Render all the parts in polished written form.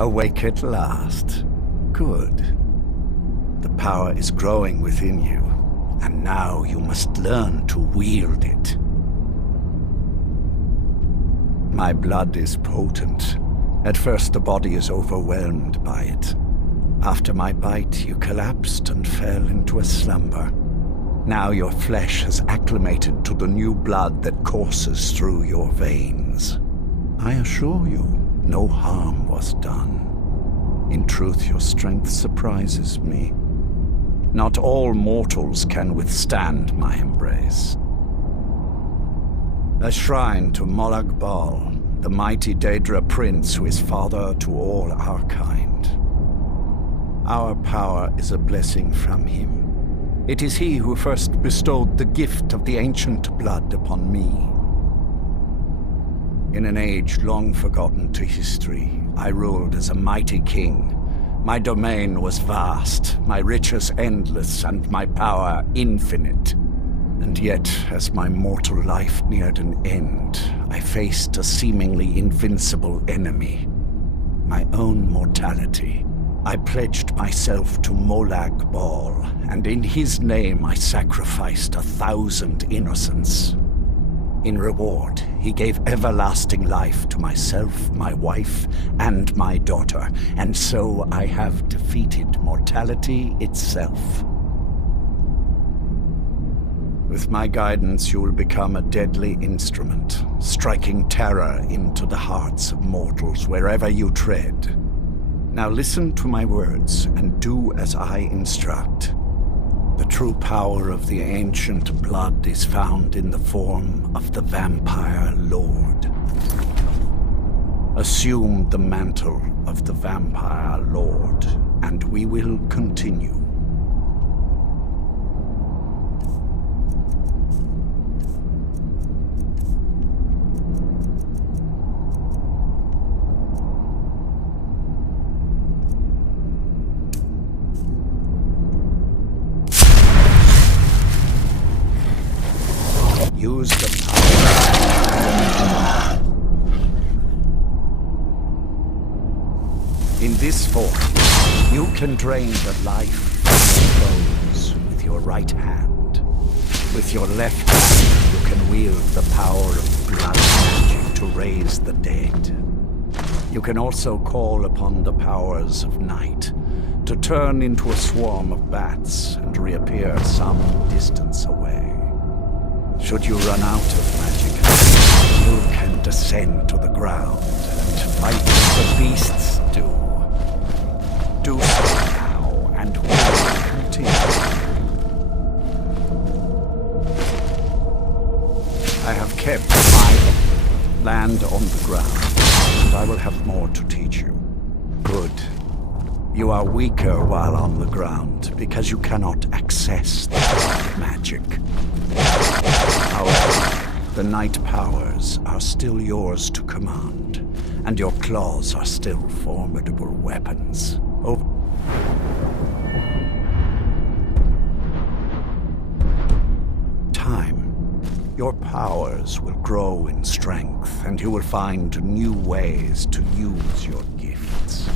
Awake at last. Good. The power is growing within you, and now you must learn to wield it. My blood is potent. At first the body is overwhelmed by it. After my bite, you collapsed and fell into a slumber. Now your flesh has acclimated to the new blood that courses through your veins. I assure you, no harm was done. In truth, your strength surprises me. Not all mortals can withstand my embrace. A shrine to Molag Bal, the mighty Daedra prince who is father to all our kind. Our power is a blessing from him. It is he who first bestowed the gift of the ancient blood upon me. In an age long forgotten to history, I ruled as a mighty king. My domain was vast, my riches endless, and my power infinite. And yet, as my mortal life neared an end, I faced a seemingly invincible enemy. My own mortality. I pledged myself to Molag Bal, and in his name I sacrificed 1,000 innocents. In reward, he gave everlasting life to myself, my wife, and my daughter, and so I have defeated mortality itself. With my guidance, you will become a deadly instrument, striking terror into the hearts of mortals wherever you tread. Now listen to my words and do as I instruct. The true power of the ancient blood is found in the form of the Vampire Lord. Assume the mantle of the Vampire Lord, and we will continue. Use the power. In this form, you can drain the life from your foes with your right hand. With your left hand, you can wield the power of blood magic to raise the dead. You can also call upon the powers of night to turn into a swarm of bats and reappear some distance away. Should you run out of magic, you can descend to the ground and fight as the beasts do. Do so now, and we will continue. I have kept my land on the ground, and I will have more to teach you. Good. You are weaker while on the ground, because you cannot access the magic. However, the night powers are still yours to command, and your claws are still formidable weapons. Over time, your powers will grow in strength, and you will find new ways to use your gifts.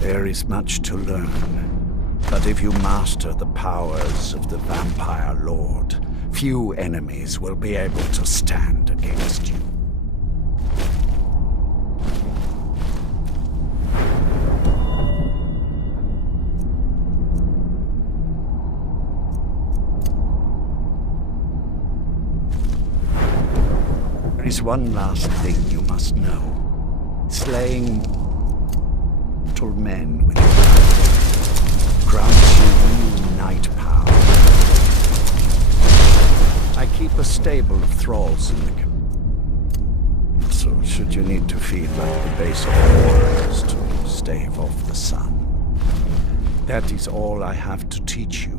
There is much to learn, but if you master the powers of the Vampire Lord, few enemies will be able to stand against you. There is one last thing you must know. Slaying mortal men with your power grants you new night power. stable of thralls in the so should you need to feed like the base of warriors to stave off the sun. That is all I have to teach you.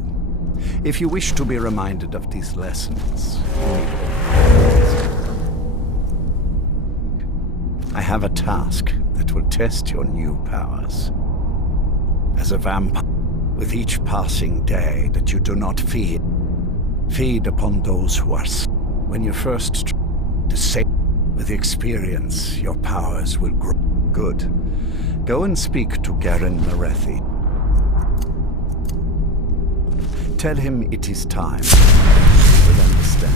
If you wish to be reminded of these lessons, you need I have a task that will test your new powers. As a vampire, with each passing day that you do not feed upon those who are when you first to say with experience, your powers will grow. Good. Go and speak to Garin Marethi. Tell him it is time. He will understand.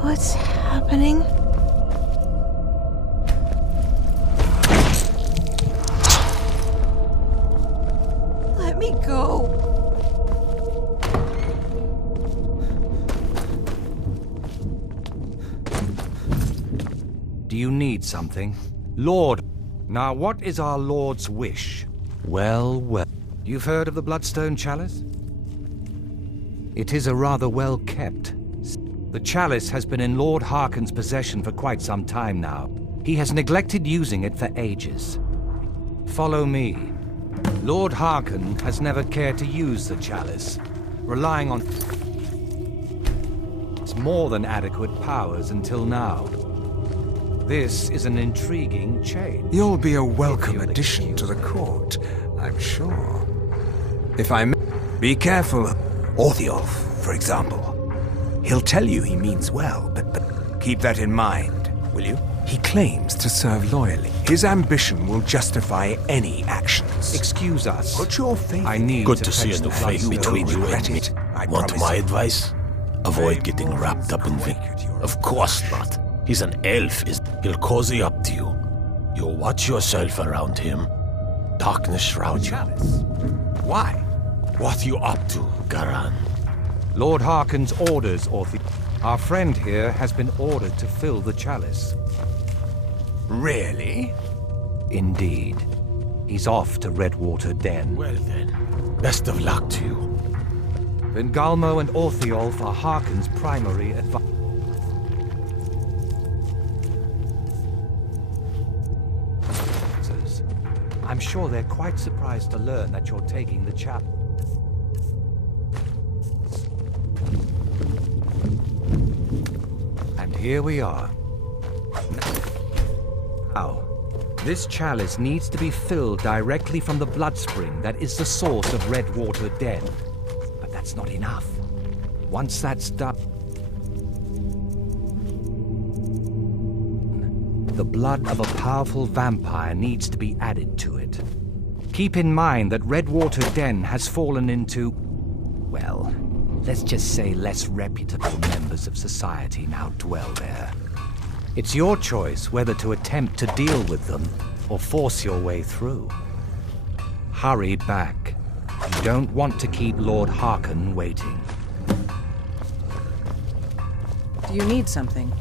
What's happening? Let me go. Do you need something? Lord! Now what is our Lord's wish? Well, well. You've heard of the Bloodstone Chalice? It is a rather well-kept. The chalice has been in Lord Harkon's possession for quite some time now. He has neglected using it for ages. Follow me. Lord Harkon has never cared to use the chalice, relying on its more than adequate powers until now. This is an intriguing change. You'll be a welcome addition to the court, I'm sure. If I may, be careful. Orthiolf, for example. He'll tell you he means well, but keep that in mind, will you? He claims to serve loyally. His ambition will justify any actions. Excuse us. Put your faith. I need Good to to see a fetch new the face Bloodstone. between you and me. Want my advice? Avoid getting wrapped up in things. Of course not. He's an elf. He'll cozy up to you. You watch yourself around him. Darkness shrouds you. Why? What you up to, Garan? Lord Harkon's orders, Orthiolf. Our friend here has been ordered to fill the chalice. Really? Indeed. He's off to Redwater Den. Well then, best of luck to you. Vengalmo and Orthiolf are Harkon's primary advisors. I'm sure they're quite surprised to learn that you're taking the chap. And here we are. Now, this chalice needs to be filled directly from the blood spring that is the source of Redwater Den. But that's not enough. Once that's done, the blood of a powerful vampire needs to be added to it. Keep in mind that Redwater Den has fallen into, well, let's just say less reputable members of society now dwell there. It's your choice whether to attempt to deal with them or force your way through. Hurry back. You don't want to keep Lord Harkon waiting. Do you need something?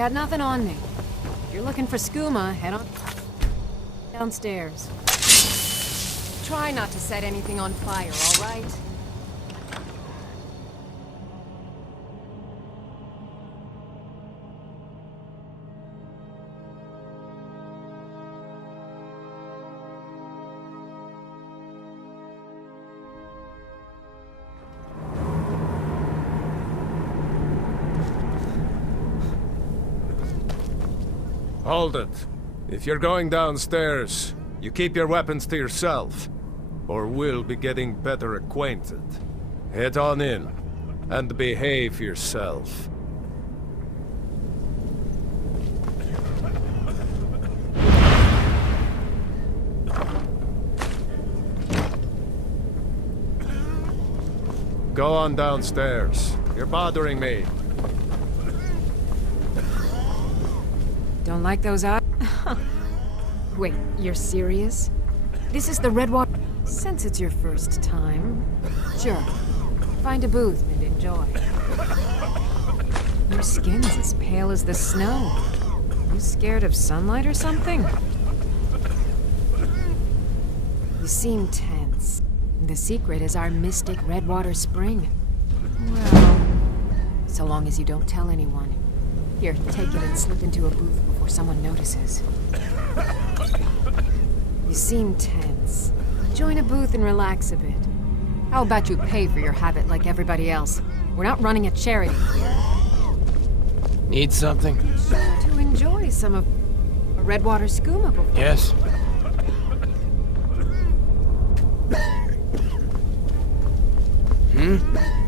got nothing on me. If you're looking for skooma, head on downstairs. Try not to set anything on fire, all right? Hold it. If you're going downstairs, you keep your weapons to yourself, or we'll be getting better acquainted. Head on in, and behave yourself. Go on downstairs. You're bothering me. Don't like those eyes? Wait, you're serious? This is the Redwater... Since it's your first time, sure. Find a booth and enjoy. Your skin's as pale as the snow. You scared of sunlight or something? You seem tense. The secret is our mystic Redwater Spring. Well, so long as you don't tell anyone. Here, take it and slip into a booth before someone notices. You seem tense. Join a booth and relax a bit. How about you pay for your habit like everybody else? We're not running a charity here. Need something? To enjoy some of a Redwater skooma before. Yes. Hmm?